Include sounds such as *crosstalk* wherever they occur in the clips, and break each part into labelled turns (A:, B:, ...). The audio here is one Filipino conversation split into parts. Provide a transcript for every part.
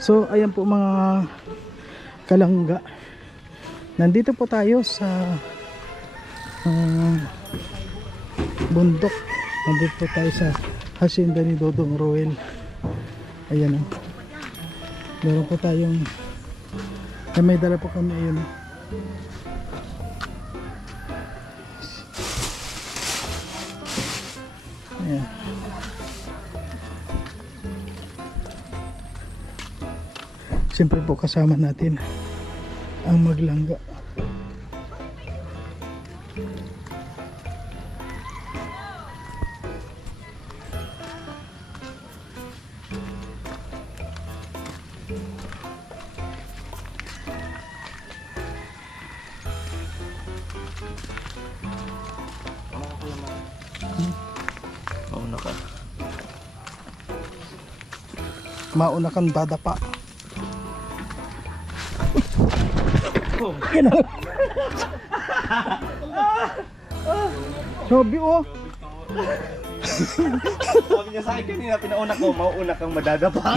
A: So ayan po mga kalangga. Nandito po tayo sa ah, bundok. Nandito po tayo sa hacienda ni Dodong Roel. Ayan o. Meron po tayong ay, may dala po kami ayun. oh. Siyempre po kasama natin ang maglangga.
B: Mauna ka.
A: Mauna dadapa. Sabi oh,
B: Sabi niya sa akin kanina, pinauna ko, mauuna kang madadapa.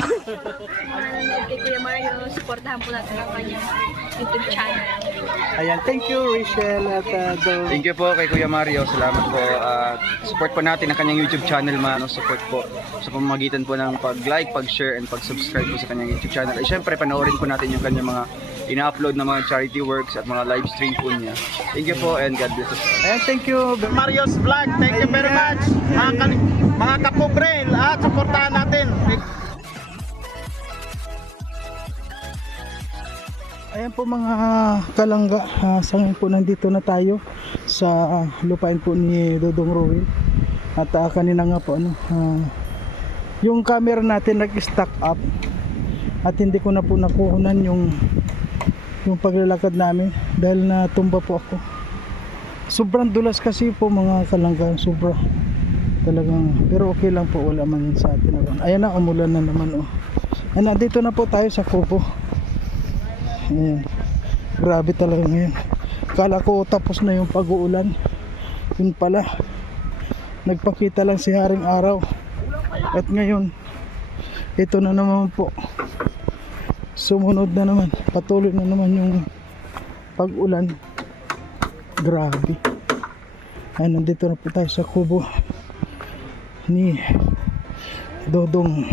C: Kay Kuya Mario, supportahan po natin ang kanyang YouTube channel.
A: ayan, thank you Rachel at uh, Dol.
D: Thank you po kay Kuya Mario. Salamat po. At support po natin ang kanyang YouTube channel, mano. Support po sa pamamagitan po ng pag-like, pag-share, and pag-subscribe po sa kanyang YouTube channel. At syempre, panoorin po natin yung kanyang mga ina-upload na mga charity works at mga live stream po niya. Thank you po and God bless us.
A: Ayan, thank you.
B: Mario's Vlog, thank you very much. Mga, mga kapobrel, at supportahan natin.
A: Ayan po mga kalangga, uh, sa ngayon po nandito na tayo sa ah, lupain po ni Dodong Roel. At ah, kanina nga po ano, ah, yung camera natin nag-stack up at hindi ko na po nakuhunan yung yung paglalakad namin dahil natumba po ako. Sobrang dulas kasi po mga kalangga, sobra talagang pero okay lang po wala man sa atin. Ayan na umulan na naman oh. Ayan, nandito na po tayo sa kubo. Ayan. Grabe talaga ngayon. Kala ko tapos na yung pag-uulan. Yun pala. Nagpakita lang si Haring Araw. At ngayon, ito na naman po. Sumunod na naman. Patuloy na naman yung pag-ulan. Grabe. Ay, nandito na po tayo sa kubo ni Dodong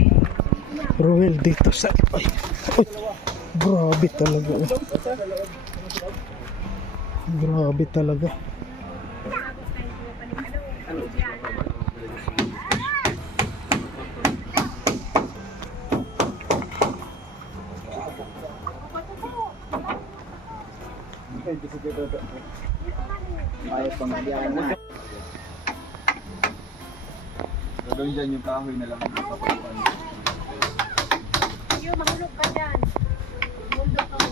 A: Roel dito sa ay, ay, grabe talaga oh. grabe talaga
D: Gagawin dyan yung kahoy na lang.
C: Yung mahulog ka dyan. Mundo ka mo.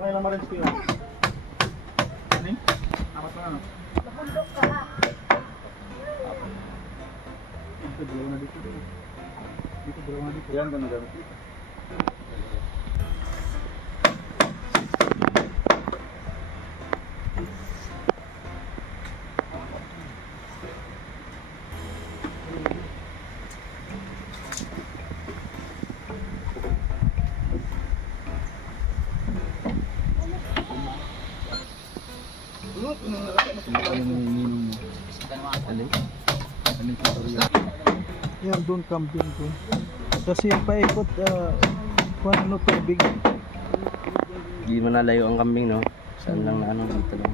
B: May naman rin spiyo. Ano? Apat pa na, no? Yan, ganun gamit dito.
A: yan doon kambing doon kasi yung paikot uh, kung ano tubig
E: Hindi mo nalayo ang kambing, no? Saan lang na ano, dito lang.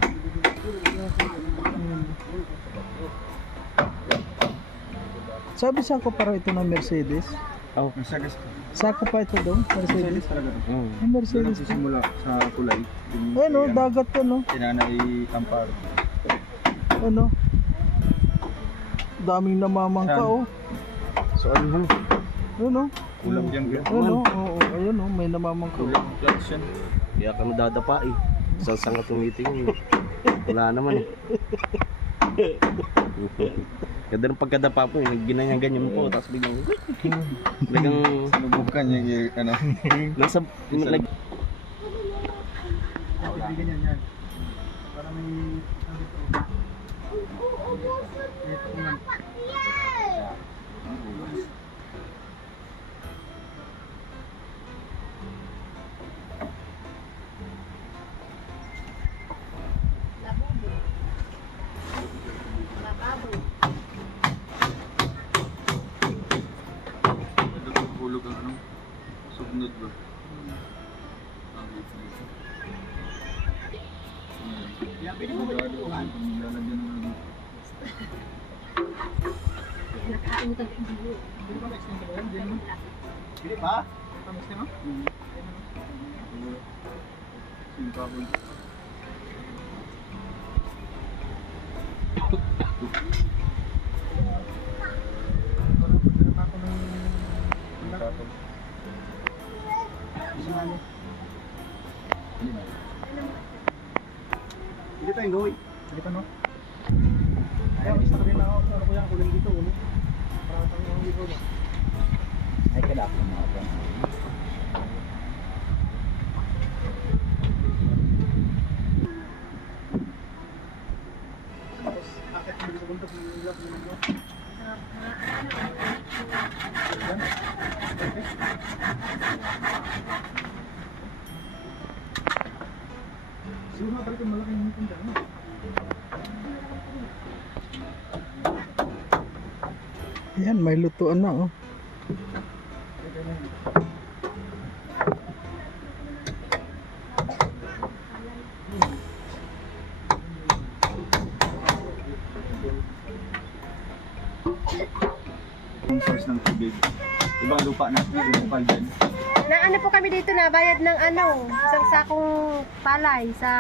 A: sabi sa ko para ito ng Mercedes
E: Oh,
B: Masagas.
A: sako pa ito doon Mercedes
B: talaga.
E: mm.
A: yung Mercedes
B: simula sa kulay.
A: eh no dagat to no
B: Tinanay tampar.
A: ano daming namamangka oh
E: So, ano?
A: Ano
B: Kulang dyan. bro.
A: ano oo ayun oh may namamangka
B: Kulang clutch yan.
E: Kaya kami dadapa eh. Saan saan ka tumitingin? Wala naman eh. Ganda ng pagkadapa po eh. Ginanyan-ganyan po. Tapos biglang, *laughs* biglang,
B: Sinubukan yung ano.
E: nasa, nag,
B: Hindi Siguro nga talagang malaking hipon dyan. no?
A: Yan, may lutuan na oh.
D: Yung source ng tubig. Ibang lupa na. Bukal dyan.
C: Na ano po kami dito na bayad ng ano, isang sakong palay sa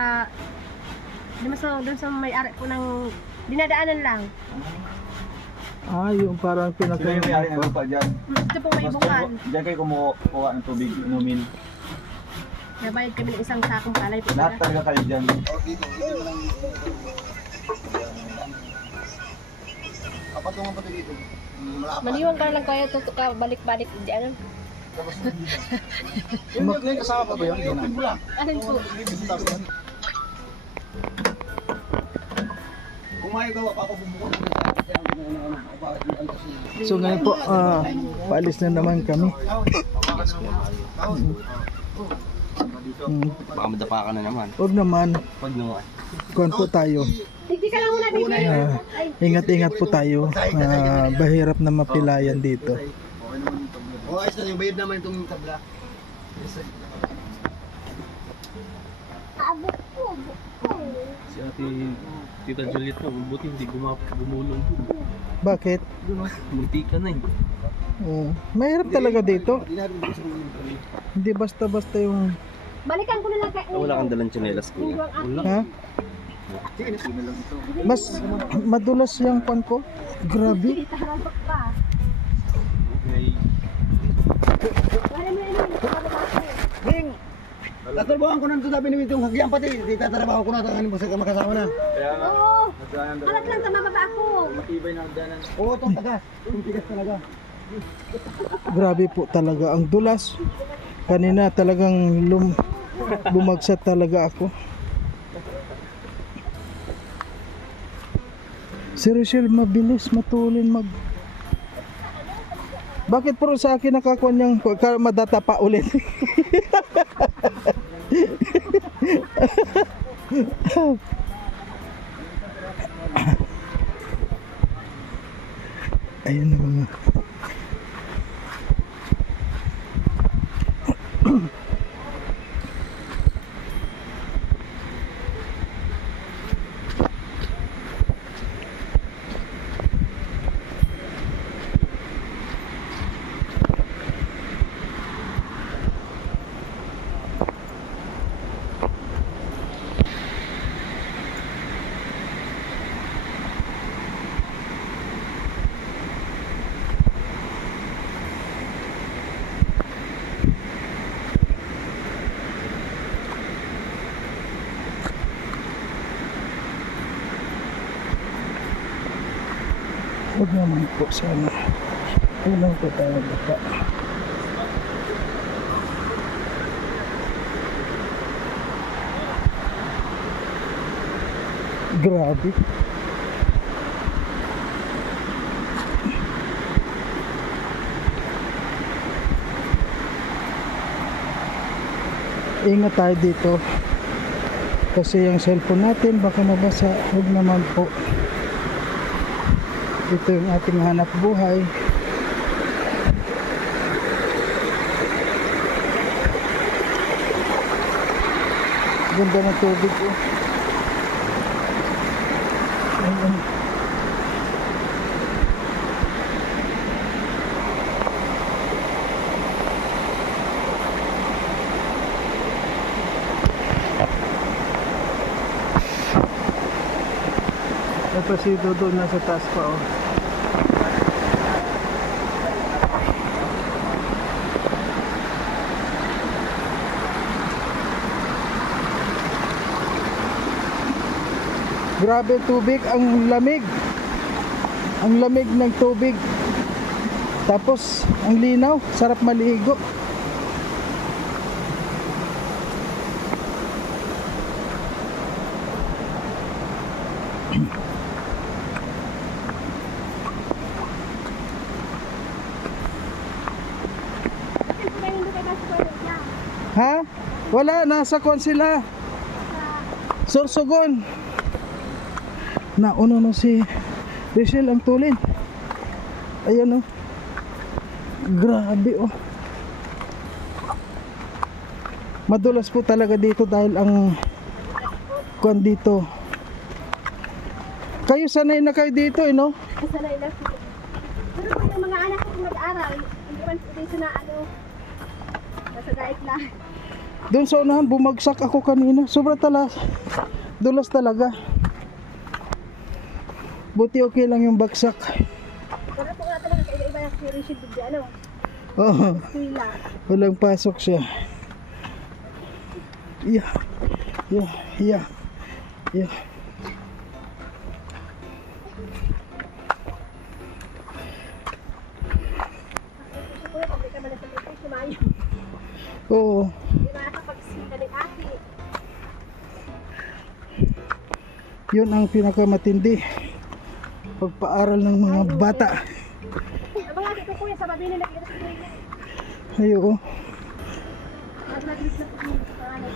C: doon sa, doon sa may ari po ng dinadaanan lang.
A: Ah, yung parang
D: Sila
A: pinaka...
D: yung may-ari ng lupa dyan.
C: Ito po may
D: Tapos dyan- Dyan kayo kumukuha ng tubig, inumin.
C: Nabayad kami ng isang sakong palay po.
D: Lahat talaga kayo dyan.
B: Kapatungan pa ito dito.
C: Maliwan ka lang kaya tutok ka balik-balik di ano. *laughs*
B: Yung yung kasama pa ba yun?
C: Alin po?
A: So ngayon po, ah, paalis na naman kami. Hmm,
E: Baka madapa ka na naman.
A: Huwag naman,
E: Pag naman.
A: kuhan po tayo. Ingat-ingat po tayo. Ah, bahirap na mapilayan dito.
B: Oh, ayos na yung bayad naman itong tabla.
E: Si ate Tita Juliet na, buti hindi gumap, gumulong dun.
A: Bakit?
E: Munti ka na eh.
A: Oh, mahirap talaga dito.
B: Hindi
A: basta-basta yung...
C: Balikan ko na lang kay
E: Ah, wala kang dalang tsinelas
C: akin.
A: Ha? Mas madulas yung pan ko. Grabe.
C: Mo.
B: Ning! Tatrabahan ko na ito sabi ni Wintong hagyan pati. Di tatrabaho ko na ito. Ano sa makasama na?
D: Kaya nga,
C: Oo. Halat lang sa mababa ako.
D: Matibay na nagdaanan.
B: Oo, itong tagas. Itong tigas talaga.
A: Grabe po talaga. Ang dulas. Kanina talagang lum bumagsak talaga ako. Si Rochelle mabilis matulin mag Bakit puro sa akin nakakuha niyang madata pa ulit? *laughs* Ayun na mga huwag naman po sana. Unang po tayo baka. Grabe. Ingat tayo dito. Kasi yung cellphone natin baka mabasa huwag naman po. Ito yung ating hanap buhay. Ganda ng tubig oh. Ayun. Ito si Dodo nasa taas pa oh. Grabe tubig, ang lamig. Ang lamig ng tubig. Tapos, ang linaw, sarap maligo. Ha? Wala, nasa kon sila. Sorsogon. Nauno no si Rachel ang tulin. Ayan oh. Grabe oh. Madulas po talaga dito dahil ang kwan dito. Kayo sanay na kayo dito eh no?
C: Sanay na. Pero yung mga anak ko mag-aral, hindi man dito na ano, nasa daig lang.
A: Doon sa unahan bumagsak ako kanina. Sobra talas. Dulas talaga. Buti okay lang yung bagsak.
C: Pero po nga talaga kaiba-iba na si Richard Bigla, ano,
A: Oo.
C: sila.
A: Walang pasok siya. Yeah. Yeah. Yeah. Yeah. Oo. Yun ang pinakamatindi. Pagpaaral ng mga bata.
C: Ang mga ate ko po yung sa mabini nakikita sa kanila.
A: Ayo.
C: Nag-naglis na po yung pangalan.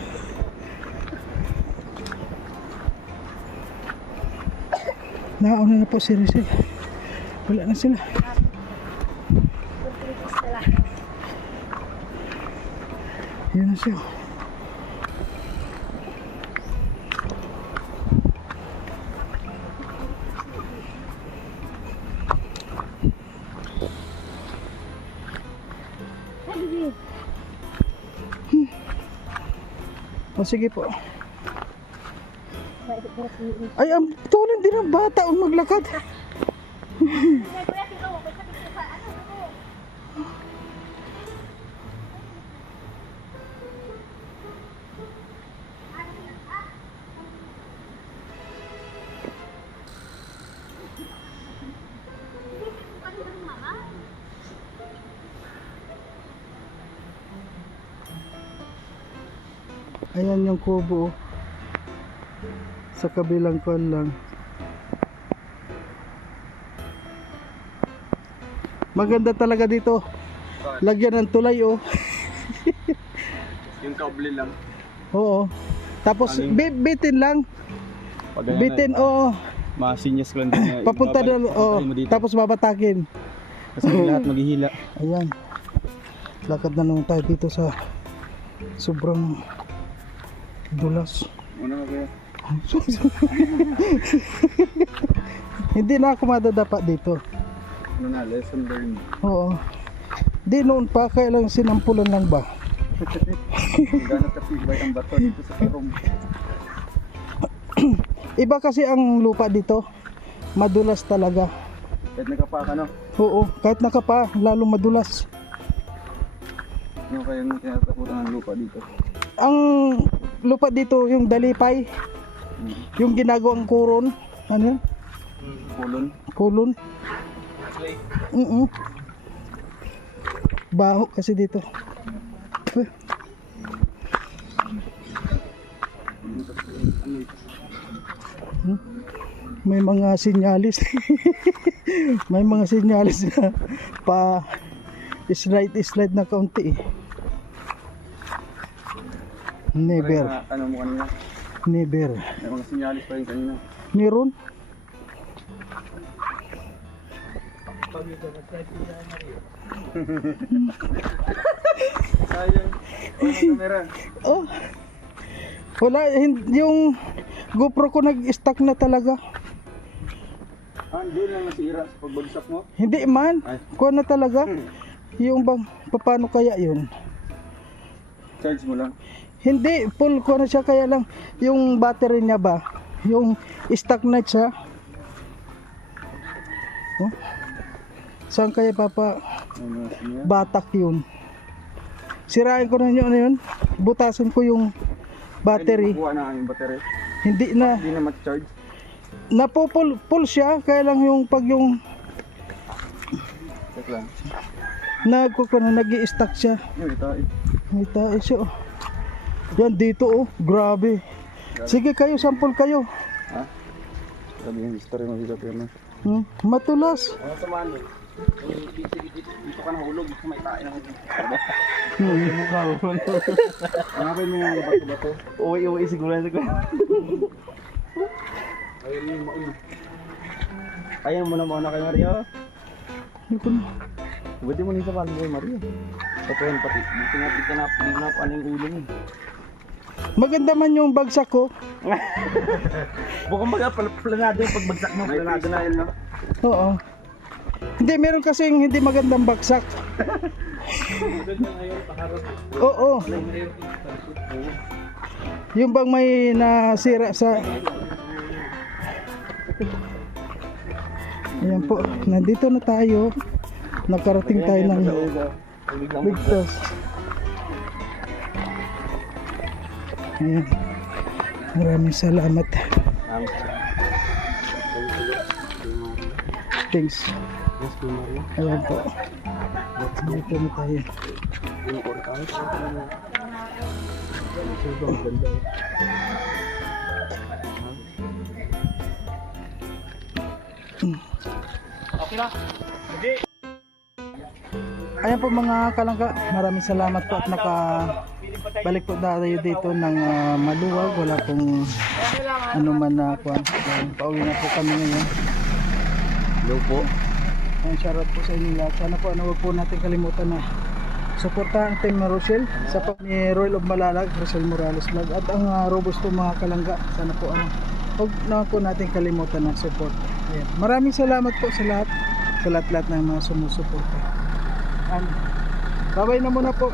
A: Nauna na po si Rizal. Wala na sila.
C: Pagkilitis na lang.
A: Yun na siya.
C: Bibi.
A: O sige po. Ay, ang tulad din ng bata ang maglakad. *laughs* Ayan yung kubo. oh. Sa kabilang kwan lang. Maganda talaga dito. Lagyan ng tulay oh. *laughs*
D: Yung kable lang.
A: Oo. Tapos bi- bitin lang.
D: Pag
A: Bitin oo.
D: Masinyas lang din.
A: Papunta doon oo. Tapos babatakin.
D: Kasi lahat maghihila. *laughs*
A: Ayan. Lakad na naman tayo dito sa sobrang dulas.
D: Una ka kaya? *laughs*
A: Hindi na ako madadapa dito.
D: Ano na, lesson learned.
A: Oo. Di noon pa, kaya lang sinampulan lang ba?
D: Gano'n katibay ang bato dito sa karong. *clears throat*
A: Iba kasi ang lupa dito. Madulas talaga.
D: Kahit nakapaka no?
A: Oo, kahit nakapa, lalo madulas.
D: Ano kaya yung tinatakutan ng lupa dito?
A: Ang lupa dito, yung dalipay, yung ginagawang kuron, ano yun?
D: Kulon.
A: Kulon. Mm Baho kasi dito. Hmm? May mga sinyalis. *laughs* May mga sinyalis na pa slide slide na kaunti. eh. Never.
D: Mga, ano mo kanina?
A: Never.
D: May mga sinyalis pa rin kanina.
A: Meron?
D: Sayang. Kamera? *laughs*
A: Oh. Wala, yung GoPro ko nag-stuck na talaga.
D: Ah, doon lang nasira sa pagbagsak mo.
A: Hindi man.
D: Ay.
A: Kuha na talaga. Yung bang, paano kaya yun?
D: Charge mo lang.
A: Hindi, full ko na siya kaya lang yung battery niya ba, yung na siya. Oh. Saan kaya papa batak yun? Sirain ko na yun, ano yun? Butasin ko yung battery.
D: Kuha na ang battery.
A: Hindi na,
D: Hindi na ma-charge.
A: napupul full siya, kaya lang yung pag yung
D: Check lang.
A: nagkukuha na nag-i-stuck siya.
D: Ito. eh.
A: May tayo siya oh. Yan dito oh, grabe. Sige kayo, sample kayo.
D: Ha? Sabi yung history mo dito, pero
A: Hmm, matulas.
D: Ano sa man? Dito ka nahulog, gusto may tain ako dito.
A: Hmm.
D: Hanapin mo yung bato-bato.
B: Uwi, uwi, siguro na siguro. *laughs*
D: Ayun yung maul.
B: Ayan mo na muna kay Mario.
A: Hindi ko na-
B: Buti mo nito paano kay Mario. Ito yan pati. Dito nga dito na, dito na paano yung ulo mo.
A: Maganda man yung bagsak ko.
B: Bukang baga, pal- planado yung pagbagsak mo. Planado na.
D: freestyle, no?
A: Oo. Hindi, meron kasing hindi magandang bagsak. Oo. Yung bang may nasira sa... Ayan po, nandito na tayo. Nakarating tayo ng ligtas. Ayan. Maraming salamat. Thanks. Ayan po. Dito na tayo.
B: Sobrang ganda.
A: Ayan po mga kalangka, maraming salamat po at naka balik po tayo dito ng ah, maluwag. Wala pong ano man na kuwan. Pauwi na po kami ngayon.
B: Hello po.
A: Ang shoutout po sa inyo lahat. Sana po ano wag po natin kalimutan na suportahan ang team na Rochelle sa pag ni Royal of Malalag, Rochelle Morales Vlog at ang uh, Robust po mga kalangga. Sana po ano wag naman po natin kalimutan ng support. Ayan. Maraming salamat po sa lahat sa lahat-lahat ng mga sumusuporta. Ano? Babay na muna po.